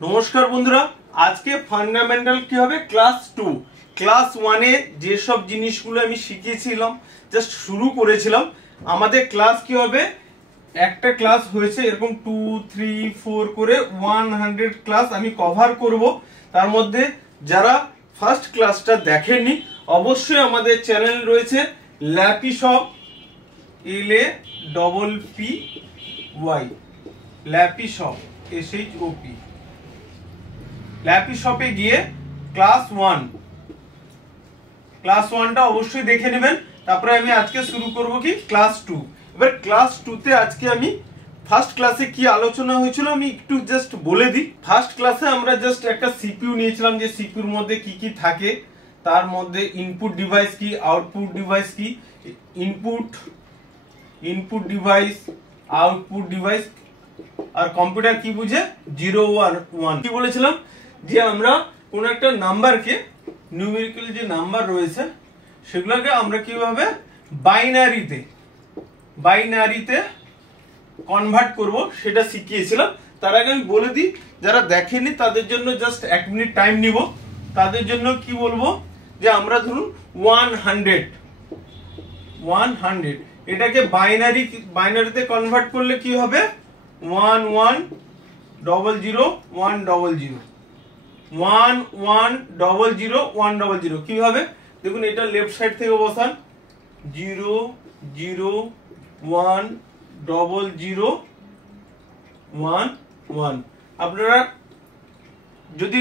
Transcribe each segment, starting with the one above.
নমস্কার বন্ধুরা, আজকে ফান্ডামেন্টাল কি হবে ক্লাস 2 ক্লাস 1 এ যে সব জিনিসগুলো আমি শিখিয়েছিলাম, জাস্ট শুরু করেছিলাম। আমাদের ক্লাস কি হবে, একটা ক্লাস হয়েছে এরকম 2 3 4 করে 100 ক্লাস আমি কভার করব। তার মধ্যে যারা ফার্স্ট ক্লাসটা দেখেননি, অবশ্যই আমাদের চ্যানেল রয়েছে lappy shop, LAPPY, lappy shop SHOP। Lappy শপে গিয়ে ক্লাস 1টা অবশ্যই দেখে নেবেন। তারপরে আমি আজকে শুরু করব কি ক্লাস 2। এবার ক্লাস 2 তে আজকে আমি ফার্স্ট ক্লাসে কি আলোচনা হয়েছিল আমি একটু জাস্ট বলে দিই। ফার্স্ট ক্লাসে আমরা জাস্ট একটা সিপিইউ নিয়েছিলাম, যে সিপিইউর মধ্যে কি কি থাকে, তার মধ্যে ইনপুট ডিভাইস কি, আউটপুট ডিভাইস কি, ইনপুট ডিভাইস, আউটপুট ডিভাইস, আর কম্পিউটার কি বুঝে 0 1 কি বলেছিলাম, যে আমরা কোন একটা নাম্বারকে, নিউমেরিক্যাল যে নাম্বার রয়েছে সেগুলোকে আমরা কিভাবে বাইনারিতে কনভার্ট করব সেটা শিখিয়েছিলাম। তার আগে আমি বলে দিই, যারা দেখেনি তাদের জন্য জাস্ট 1 মিনিট টাইম নিব। তাদের জন্য কি বলবো, যে আমরা ধরুন 100 এটাকে বাইনারিতে কনভার্ট করলে কি হবে, 1 1 0 0 1 0 0 1 1 0 0 1 0 0 কিভাবে দেখুন, এটা লেফট সাইড থেকে বসান, 0 0 1 0 0 1 1। আপনারা যদি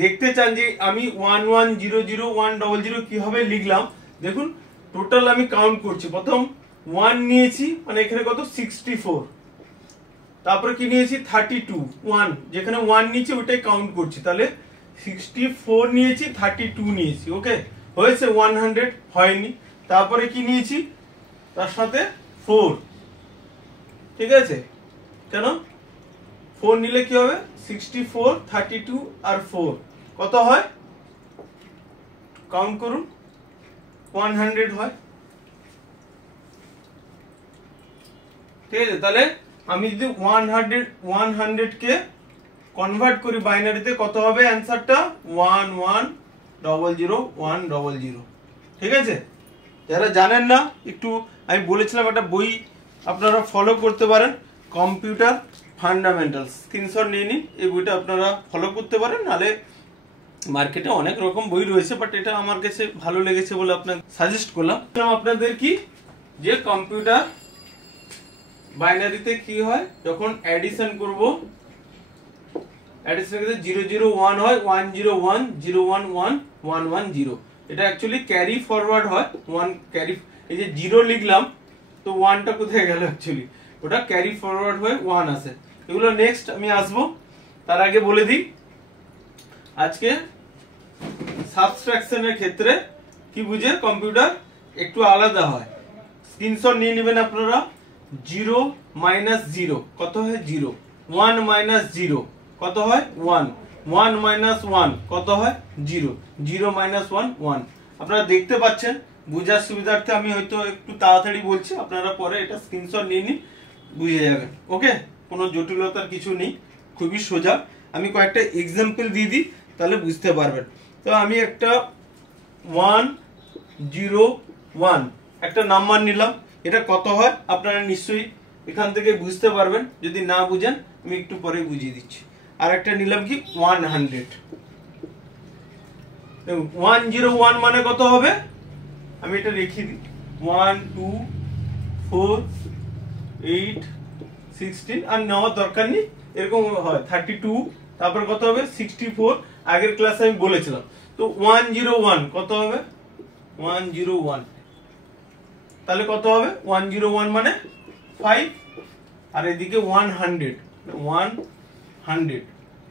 দেখতে চান যে আমি 1 1 0 0 1 0 0 কিভাবে লিখলাম, দেখুন টোটাল আমি কাউন্ট করছি। প্রথম 1 নিয়েছি, মানে এখানে কত 64, তারপরে কি নিয়েছি 32, 1 যেখানে 1 নিয়েছি ওটাই কাউন্ট করছি, তাহলে 64 নিয়েছি, 32 নিয়েছি, ওকে হয়েছে 100 হয়নি। তারপরে কি নিয়েছি, তার সাথে 4, ঠিক আছে, কেন 4 নিলে কি হবে, 64 32 আর 4 কত হয়, কাউন্ট করুন, 100 হয়, ঠিক আছে। তাহলে আমি যদি 100 কে কনভার্ট করি বাইনারিতে, কত হবে অ্যানসারটা, 1 1 0 0 1 0 0, ঠিক আছে। যারা জানেন না, একটু আমি বলেছিলাম একটা বই আপনারা ফলো করতে পারেন, কম্পিউটার ফান্ডামেন্টালস, স্ক্রিনশট নিয়ে নিন, এই বইটা আপনারা ফলো করতে পারেন। নাহলে মার্কেটে অনেক রকম বই রয়েছে, বাট এটা আমার কাছে ভালো লেগেছে বলে আপনাকে সাজেস্ট করলাম। আপনাদের কি, যে কম্পিউটার বাইনারিতে কি হয়, যখন অ্যাডিশন করব, অ্যাডিশন করতে 0 0 1 হয়, 1 0 1 0 1 1 1 1 0, এটা অ্যাকচুয়ালি ক্যারি ফরওয়ার্ড হয়, 1 ক্যারি, এই যে 0 লিখলাম তো 1টা কোথায় গেল, অ্যাকচুয়ালি ওটা ক্যারি ফরওয়ার্ড হয়ে 1 আসে। এগুলো নেক্সট আমি আসবো, তার আগে বলে দিই আজকে সাবট্রাকশনের ক্ষেত্রে কি বুঝে কম্পিউটার একটু আলাদা হয়। স্ক্রিনশট নিয়ে নেবেন আপনারা। 0 - 0 কত হয় 0, 1 - 0 কত হয় 1, 1 - 1 কত হয় 0, 0 - 1 1। আপনারা দেখতে পাচ্ছেন, বোঝার সুবিধার্থে আমি হয়তো একটু তাড়াতাড়ি বলছি, আপনারা পরে এটা স্ক্রিনশট নিয়ে নিন, বুঝে যাবেন, ওকে। কোনো জটিলতার কিছু নেই, খুবই সোজা। আমি কয়েকটা এক্সাম্পল দিয়ে দিই, তাহলে বুঝতে পারবেন। তো আমি একটা 1 0 1 একটা নাম্বার নিলাম, এটা কত হয় আপনারা নিশ্চয়ই এখান থেকে বুঝতে পারবেন, যদি না বুঝেন আমি একটু পরে বুঝিয়ে দিচ্ছি। আর একটা নিলাম কি 100, 101 মানে কত হবে, আমি এটা লিখে দিই, 1 2 4 8 16, আর নেওয়ার দরকার নেই, এরকম হয় 32, তারপর কত হবে 64, আগের ক্লাসে আমি বলেছিলাম। তো 101 কত হবে, 101, তাহলে কত হবে 101 মানে 5, আর এদিকে 100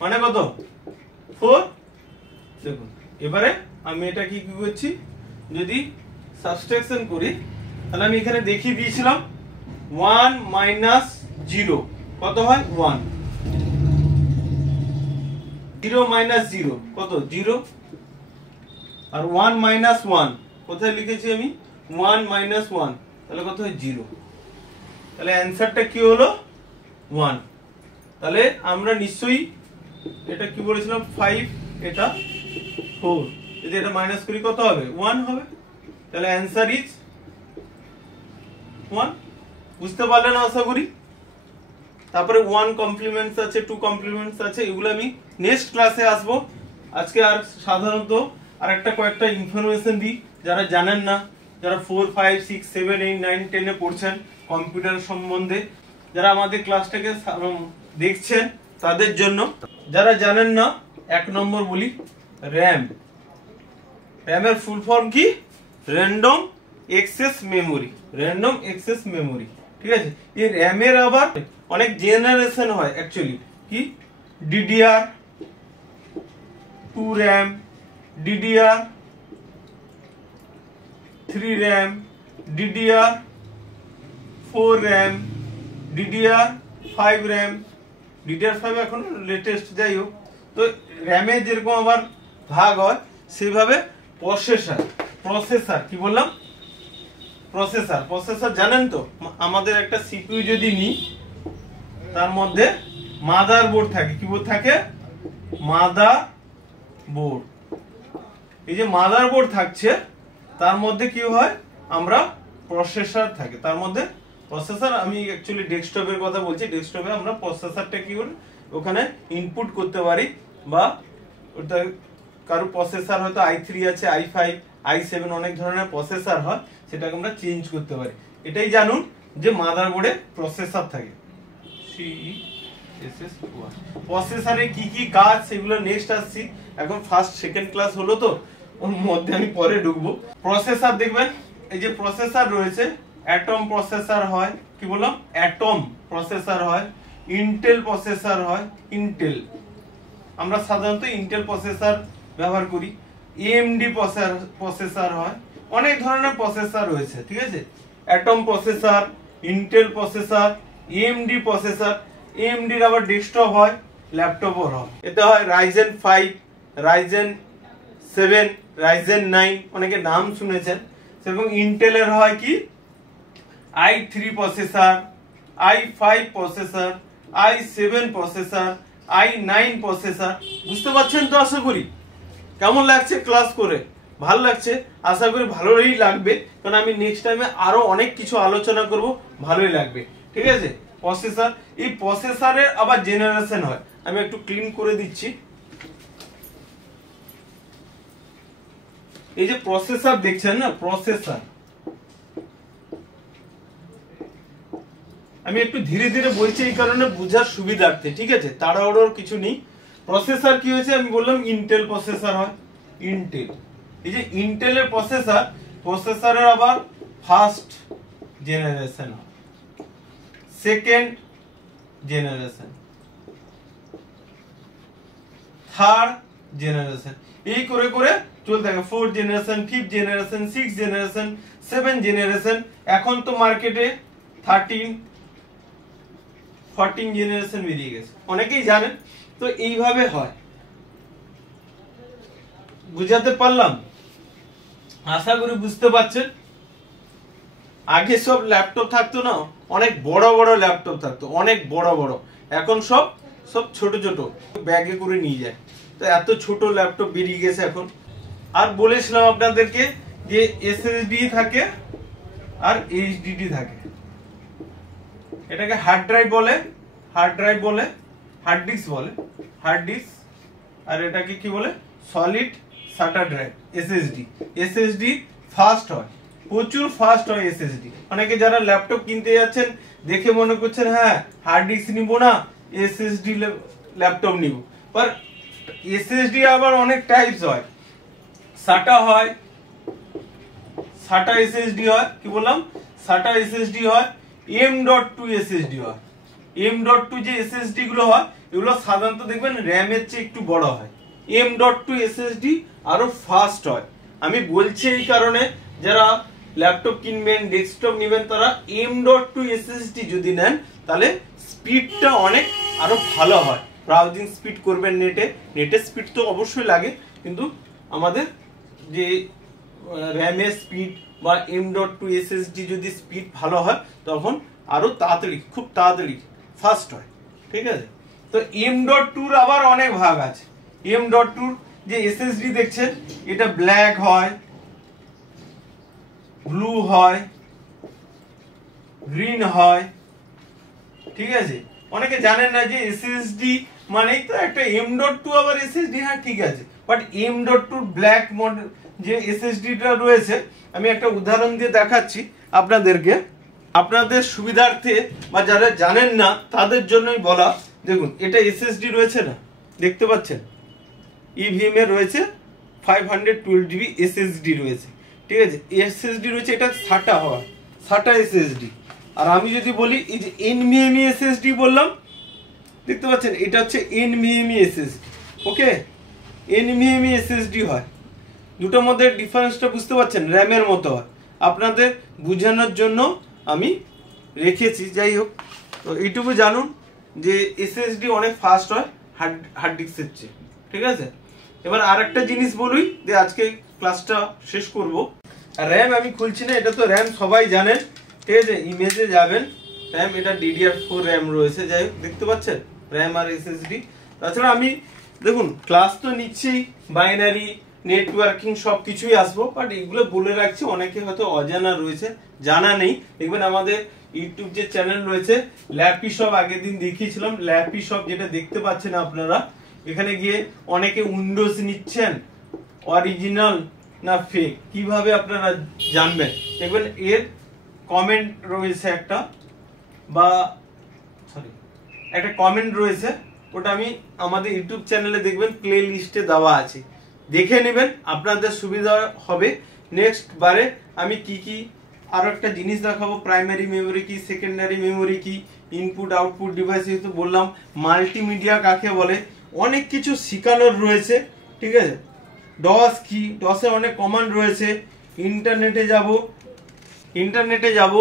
মানে কত 4। দেখুন এবারে আমি এটা কি করছি, যদি সাবট্রাকশন করি, তাহলে আমি এখানে দেখিয়ে দিয়েছিলাম 1 - 0 কত হয় 1, 0 - 0 কত 0, আর 1 - 1 কোথায় লিখেছি আমি 1 - 1, তাহলে কত হয় 0, তাহলে অ্যান্সারটা কি হলো 1। তাহলে আমরা নিশ্চয়ই এটা কি বলেছিলাম 5, এটা 4, যদি এটা মাইনাস করি কত হবে 1 হবে, তাহলে অ্যান্সার ইজ 1। বুঝতে পারলেন আশা করি। তারপরে 1 কমপ্লিমেন্টস আছে, 2 কমপ্লিমেন্টস আছে, এগুলো আমি নেক্সট ক্লাসে আসবো। আজকে আর সাধারণত আর একটা কয়েকটা ইনফরমেশন দিই, যারা জানেন না, যারা 4, 5, 6, 7, 8, 9, 10 এ পড়ছেন কম্পিউটার সম্বন্ধে, যারা আমাদের ক্লাসটাকে দেখছেন তাদের জন্য। যারা জানেন না, 1 নম্বর বলি র্যাম। র্যামের ফুল ফর্ম কি? Random access memory. Random access memory, ঠিক আছে। এই র্যামের আবার অনেক জেনারেশন হয় অ্যাকচুয়ালি। কি? DDR 2 RAM, DDR 3 RAM, DDR 4 RAM, DDR 5 RAM. DDR 5 এখন লেটেস্ট, যাই হোক। তো র্যামে যেরকম আবার ভাগ হয় সেভাবে প্রসেসর কি বললাম? প্রসেসর জানেন তো, আমাদের একটা সিপিইউ যদি নিই, তার মধ্যে মাদার বোর্ড থাকে। কি বোর্ড থাকে? Mother board. এই যে মাদার বোর্ড থাকছে, তার মধ্যে কি হয়? আমরা প্রসেসর থাকে তার মধ্যে। প্রসেসর, আমি অ্যাকচুয়ালি ডেস্কটপের কথা বলছি। ডেস্কটপে আমরা প্রসেসরটা কি করি, ওখানে ইনপুট করতে পারি, বা ওটা কারো প্রসেসর হয়তো i3 আছে, i5, i7, অনেক ধরনের প্রসেসর হয়, সেটাকে আমরা চেঞ্জ করতে পারি। এটাই জানুন যে মাদারবোর্ডে প্রসেসর থাকে। প্রসেসরে কি কি কাজ সেগুলো নেক্সট আসছি। এখন ফার্স্ট সেকেন্ড ক্লাস হলো তো, ওর মধ্যে আমি পরে ঢুকবো। প্রসেসর দেখবেন, এই যে প্রসেসর রয়েছে, অ্যাটম প্রসেসর হয়। কি বললাম? অ্যাটম প্রসেসর হয়, ইন্টেল প্রসেসর হয়। ইন্টেল, আমরা সাধারণত ইন্টেল প্রসেসর ব্যবহার করি। এএমডি প্রসেসর হয়। অনেক ধরনের প্রসেসর রয়েছে, ঠিক আছে। Atom processor, Intel processor, AMD processor. এএমডির আবার ডেস্কটপ হয়, ল্যাপটপও হয়। এটা হয় রাইজেন 5, রাইজেন 7, রাইজেন 9, অনেকে নাম শুনেছেন। সেরকম ইন্টেলের হয় কি? i3 processor, i5 processor, i7 processor, i9 processor. বুঝতে পারছেন তো আশা করি? কেমন লাগছে ক্লাস করে? ভালো লাগছে? আশা করি ভালোই লাগবে, কারণ আমি নেক্সট টাইমে আরো অনেক কিছু আলোচনা করব, ভালোই লাগবে, ঠিক আছে। প্রসেসর, এই প্রসেসরের আবার জেনারেশন হয়। আমি একটু ক্লিন করে দিচ্ছি। এই যে প্রসেসর দেখছেন না, প্রসেসর, আমি একটু ধীরে ধীরে বলছি এই কারণে বোঝার সুবিধার্থে, ঠিক আছে। তাড়াহুড়োর কিছু নেই। প্রসেসর কি হয়েছে আমি বললাম, ইন্টেল প্রসেসর হয়। ইন্টেল, এই যে ইন্টেলের প্রসেসরের আবার ফার্স্ট জেনারেশন হয়, সেকেন্ড জেনারেশন, থার্ড জেনারেশন, এই করে করে চলতে থাকে। 4 জেনারেশন, 5 জেনারেশন, 6 জেনারেশন, 7 জেনারেশন। এখন তো মার্কেটে 13, 14 জেনারেশন বেরিয়ে গেছে, অনেকেই জানেন। তো এইভাবে হয়। বুঝাতে পারলাম? আশা করি বুঝতে পারছেন। আগে সব ল্যাপটপ থাকতো না, অনেক বড় বড় ল্যাপটপ থাকতো, অনেক বড় বড়। এখন সব ছোট ছোট ব্যাগে করে নিয়ে যায়। তো এত ছোট ল্যাপটপ বেরিয়ে গেছে এখন। আর বলেছিলাম আপনাদেরকে যে এসএসডি থাকে আর এইচডিডি থাকে। এটাকে হার্ড ড্রাইভ বলে, হার্ড ডিস্ক বলে, হার্ড ডিস্ক। আর এটাকে কি বলে? সলিড স্যাটা ড্রাইভ, এসএসডি। এসএসডি ফাস্ট হয়, প্রচুর ফাস্ট হয় এসএসডি। অনেকে যারা ল্যাপটপ কিনতে যাচ্ছেন দেখে মনে করছেন হ্যাঁ হার্ড ডিস্ক নিব না, এসএসডি ল্যাপটপ নিব। पर এসএসডি আবার অনেক টাইপস হয়। সাটা হয়, সাটা এসএসডি হয়। কি বললাম? সাটা এসএসডি হয়, M.2 এসএসডি হয়। M.2 যে এসএসডি গুলো হয়, এগুলো সাধারণত দেখবেন র্যামের চেয়ে একটু বড় হয়। M.2 এসএসডি আরো ফাস্ট হয়। আমি বলছি এই কারণে, যারা ল্যাপটপ কিনবেন, ডেস্কটপ নেবেন, তারা M.2 এসএসডি যদি নেন, তাহলে স্পিডটা অনেক আরো ভালো হয়। ব্রাউজিং স্পিড করবেন, নেটের স্পিড তো অবশ্যই লাগে, কিন্তু আমাদের যে র্যামের স্পিড বা M.2 এসএসডি যদি স্পিড ভালো হয়, তখন আরো তাড়াতাড়ি, খুব তাড়াতাড়ি ফাস্ট হয়, ঠিক আছে। তো M.2 এর আবার অনেক ভাগ আছে। M.2 যে SSD দেখছেন এটা ব্ল্যাক হয়, ব্লু হয়, গ্রিন হয়, ঠিক আছে। অনেকে জানেন না যে SSD মানেই তো একটা M.2 আবার SSD, হ্যাঁ ঠিক আছে, বাট M.2 ব্ল্যাক মডেল যে SSD টা রয়েছে আমি একটা উদাহরণ দিয়ে দেখাচ্ছি আপনাদেরকে, আপনাদের সুবিধার্থে বা যারা জানেন না তাদের জন্যই বলা। দেখুন এটা SSD রয়েছে না, দেখতে পাচ্ছেন EVM এ রয়েছে 512GB SSD রয়েছে, ঠিক আছে। SSD রয়েছে এটা SATA হয়, SATA SSD। আর আমি যদি বলি এই যে NVMe SSD বললাম, দেখতে পাচ্ছেন এটা হচ্ছে NVMe SSD, ওকে। NVMe SSD হয়, দুটোর মধ্যে ডিফারেন্সটা বুঝতে পারছেন, র্যামের মতো হয়, আপনাদের বোঝানোর জন্য আমি রেখেছি। যাই হোক, তো এইটুকু জানুন যে SSD অনেক ফাস্ট হয় হার্ড ডিস্কের চেয়ে, ঠিক আছে। এবার আর একটা জিনিস বলি যে আজকে ক্লাসটা শেষ করব। র্যাম আমি খুলছি না, এটা তো র্যাম সবাই জানেন, ঠিক আছে। ইমেজে যাবেন, র্যাম এটা DDR4 র্যাম রয়েছে, যাই হোক দেখতে পাচ্ছেন র্যাম আর SSD। তাছাড়া আমি দেখুন ক্লাস তো নিচ্ছি, বাইনারি নেটওয়ার্কিং সব কিছুই আসবো, বাট এগুলো বলে রাখছি, অনেকে হয়তো অজানা রয়েছে, জানা নেই। দেখবেন আমাদের ইউটিউব যে চ্যানেল রয়েছে ল্যাপি শপ, আগের দিন দেখিয়েছিলাম ল্যাপি শপ, যেটা দেখতে পাচ্ছেন আপনারা। এখানে গিয়ে অনেকে উইন্ডোজ নিচ্ছেন, অরিজিনাল না ফেক কিভাবে আপনারা জানবেন, দেখবেন এর কমেন্ট রয়েছে একটা, বা সরি একটা কমেন্ট রয়েছে, ওটা আমি আমাদের ইউটিউব চ্যানেলে দেখবেন প্লে লিস্টে দেওয়া আছে, দেখে নেবেন, আপনাদের সুবিধা হবে। নেক্সট বারে আমি কি আরো একটা জিনিস দেখাবো, প্রাইমারি মেমোরি কি, সেকেন্ডারি মেমোরি কি, ইনপুট আউটপুট ডিভাইস, তো বললাম মাল্টিমিডিয়া কাকে বলে, অনেক কিছু শেখানোর রয়েছে, ঠিক আছে। ডস কি, ডসে অনেক কমান্ড রয়েছে, ইন্টারনেটে যাব,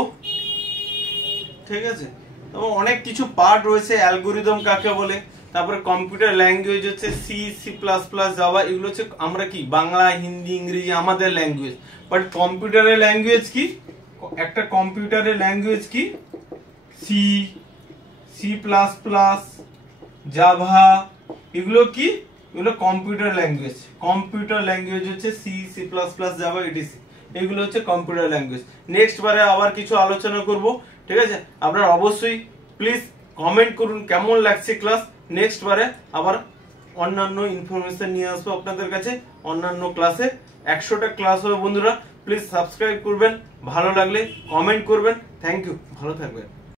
ঠিক আছে। তো অনেক কিছু পার্ট রয়েছে, অ্যালগোরিদম কাকে বলে, তারপরে কম্পিউটার ল্যাঙ্গুয়েজ হচ্ছে সি, C++, জাভা, এগুলো হচ্ছে আমরা কি বাংলা, হিন্দি, ইংরেজি আমাদের ল্যাঙ্গুয়েজ, বাট কম্পিউটারের ল্যাঙ্গুয়েজ কি, একটা কম্পিউটারের ল্যাঙ্গুয়েজ কি সি, C++, জাভা, এগুলো কি, এগুলো কম্পিউটার ল্যাঙ্গুয়েজ। কম্পিউটার ল্যাঙ্গুয়েজ হচ্ছে সি, C++, জাভা, etc, এগুলো হচ্ছে কম্পিউটার ল্যাঙ্গুয়েজ। নেক্সট বারে আবার কিছু আলোচনা করব, ঠিক আছে। আপনারা অবশ্যই প্লিজ কমেন্ট করুন কেমন লাগছে ক্লাস। নেক্সট বারে আবার অন্যান্য ইনফরমেশন নিয়ে আসবো আপনাদের কাছে, অন্যান্য ক্লাসে 100টা ক্লাস হবে বন্ধুরা। প্লিজ সাবস্ক্রাইব করবেন, ভালো লাগলে কমেন্ট করবেন। থ্যাংক ইউ, ভালো থাকবেন।